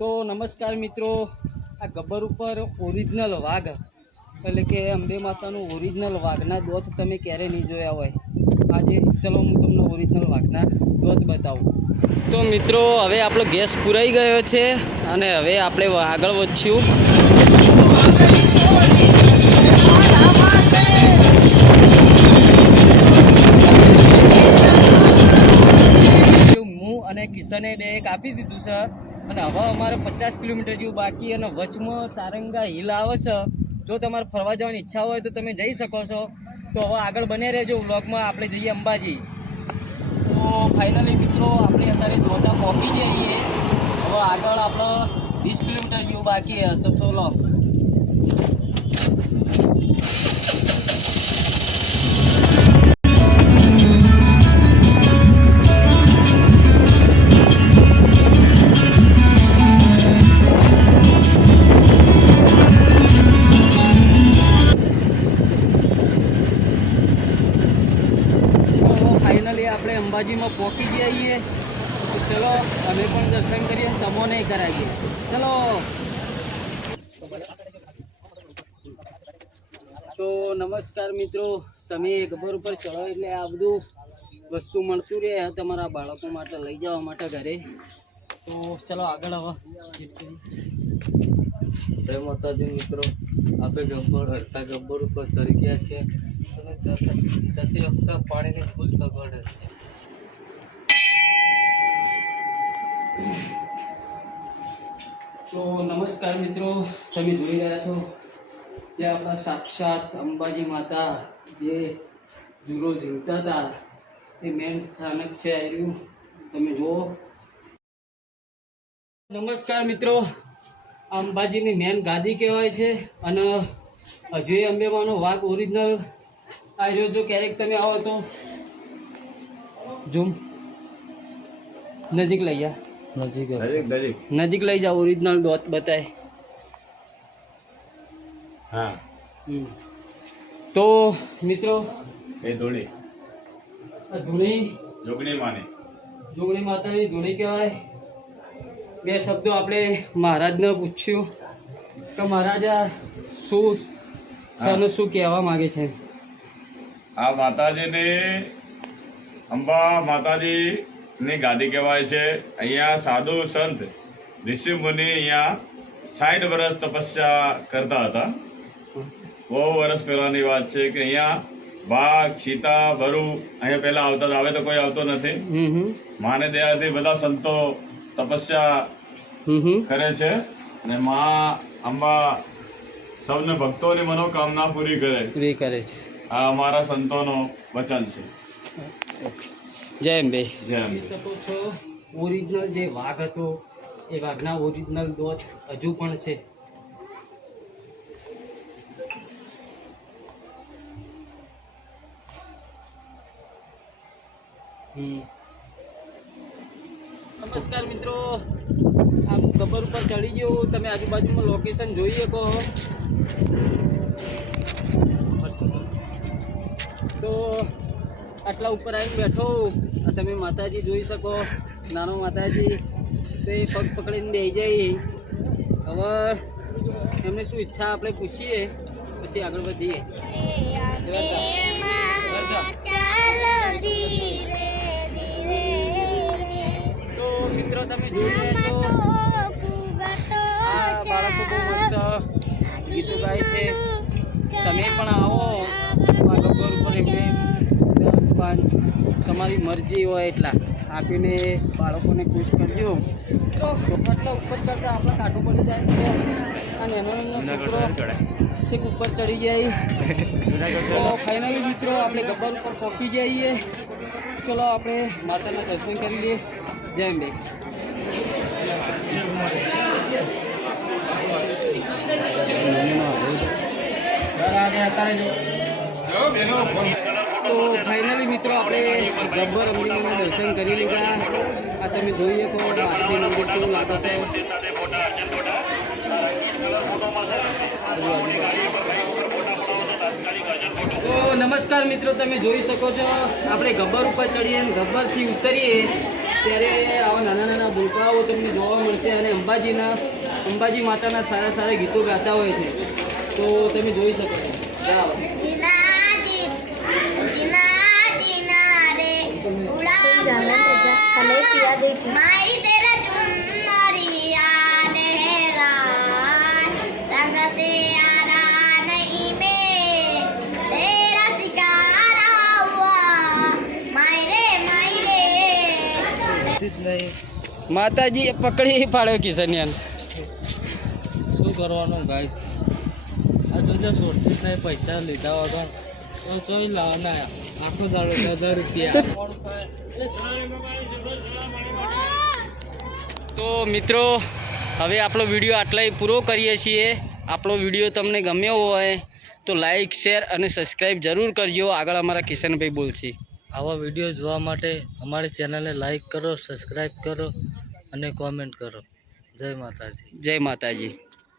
તો નમસ્કાર મિત્રો, આ ગબ્બર ઉપર ઓરિજિનલ વાઘ એટલે કે અંબે માતાનું ઓરિજિનલ વાઘના દોત તમે ક્યારેય નહીં જોયા હોય. આજે ચલો હું તમને ઓરિજિનલ વાઘના દોત બતાવું. તો મિત્રો હવે આપણો ગેસ પૂરાઈ ગયો છે અને હવે આપણે આગળ વધશું. હું અને કિશને બે કાપી દીધું છે અને હવે અમારે 50 કિલોમીટર જેવું બાકી અને વચમાં તારંગા હિલ આવે છે. જો તમારે ફરવા જવાની ઈચ્છા હોય તો તમે જઈ શકો છો. તો હવે આગળ બન્યા રહેજો વ્લોગમાં. આપણે જઈએ અંબાજી. તો ફાઇનલી મિત્રો આપણે અત્યારે ધોતા પહોંચી જઈએ. હવે આગળ આપણે 20 કિલોમીટર જેવું બાકી છે. તો ચલો આપણે અંબાજીમાં પહોંચી જઈએ. તો ચલો અમે પણ દર્શન કરીએ અને તમોને કરાવીએ. ચલો. તો નમસ્કાર મિત્રો, તમે ગબ્બર ઉપર ચડો એટલે આ બધું વસ્તુ મળતું રહે તમારા બાળકો માટે લઈ જવા માટે ઘરે. તો ચલો આગળ. હવે જય માતાજી મિત્રો, આપણે ગબ્બર ઉપર ચડી ગયા છીએ અને જતી વખતે પાણીની ફૂલ સગવડ છે. તો નમસ્કાર મિત્રો, તમે જોઈ રહ્યા છો જે આપણા સાક્ષાત અંબાજી માતા જે ઝૂલો ઝૂલતા હતા એ મેન સ્થાનક છે. આવ્યું તમે જુઓ. નમસ્કાર મિત્રો, અંબાજીની મેન ગાદી કહેવાય છે અને હજુ એ અંબેમાનો વાઘ ઓરિજિનલ આવ્યો. જો ક્યારેક તમે આવો તો ઝૂમ નજીક લઈ જા, નજીક લઈ જાઓ. ઓરિજિનલ દોત બતાય. હા તો મિત્રો એ ધૂળી ધૂણી જોગણી માતાની ધૂણી કહેવાય. બે શબ્દો આપણે મહારાજને પૂછ્યું કે મહારાજા શું શાનું શું કહેવા માંગે છે. આ માતાજીને અંબા માતાજીની ગાદી કહેવાય છે. અહીંયા સાધુ સંત ઋષિ મુનિ અહીંયા 60 વર્ષ તપસ્યા કરતા હતા. બહુ વર્ષ પહેલાની વાત છે કે અહીંયા વાઘ, ચીતા, વરુ અહીંયા પહેલા આવતા હતા. હવે તો કોઈ આવતો નથી. માને દયાથી બધા સંતો તપસ્યા કરે છે અને મા અંબા સૌને ભક્તોની મનોકામના પૂરી કરે છે. આ અમારા સંતોનો વચન છે. જય અંબે. જય અંબે. જોઈ શકો છો ઓરિજિનલ જે વાઘ હતો એ વાઘના ઓરિજિનલ દોત હજુ પણ છે. નમસ્કાર મિત્રો, આ ગબ્બર ઉપર ચડી ગયો. તમે આજુબાજુમાં લોકેશન જોઈ શકો. તો આટલા ઉપર આવીને બેઠો. તમે માતાજી જોઈ શકો, નાનો માતાજી. તો એ પગ પકડીને બેસી જાય. હવે એમને શું ઈચ્છા આપણે પૂછીએ પછી આગળ વધીએ. તો મિત્રો તમે જોઈ રહ્યા છો આ બાળકો બહુ મસ્ત ગીતો ગાય છે. તમે પણ આવો આ ગબ્બર ઉપર. એમને 10-5 તમારી મરજી હોય એટલા આપીને બાળકોને ખુશ કરજો. તો આટલા ઉપર ચડતા આપણે કાઢવું પડી જાય. તો આ નાનો છોકરો છેક ઉપર ચડી જાય. તો ફાઇનલી મિત્રો આપણે ગબ્બર ઉપર પહોંચી જઈએ. ચલો આપણે માતાના દર્શન કરી લઈએ. જય અંબે. તો ફાઇનલી મિત્રો આપણે ગબ્બર અંબેમાના દર્શન કરી લીધા. આ તમે જોઈ શકો માથે મંદિર કેવું લાગે છે. તો નમસ્કાર મિત્રો, તમે જોઈ શકો છો આપણે ગબ્બર ઉપર ચડીએ અને ગબ્બરથી ઉતરીએ ત્યારે આવા નાના નાના ભૂલકાઓ તમને જોવા મળશે અને અંબાજી માતાના સારા સારા ગીતો ગાતા હોય છે, તો તમે જોઈ શકો છો. જાઓ. માતાજી પકડી પાડ્યો કિશન્યાન. શું કરવાનું ગાઈસ? આ જોજો સોરથી જ નહીં, પૈસા લીધા હોતા તો જોઈ લાવવાના આખો દાડો 10,000 રૂપિયા. તો મિત્રો, હવે આપણો વિડીયો આટલાય પૂરો કરીએ છીએ. આપણો વિડીયો તમને ગમ્યો હોય તો લાઈક, શેર અને સબસ્ક્રાઈબ જરૂર કરજો. આગળ અમારા કિશનભાઈ બોલશે. આવા વિડીયો જોવા માટે અમારી ચેનલને લાઈક કરો, સબસ્ક્રાઈબ કરો અને કોમેન્ટ કરો. જય માતાજી. જય માતાજી.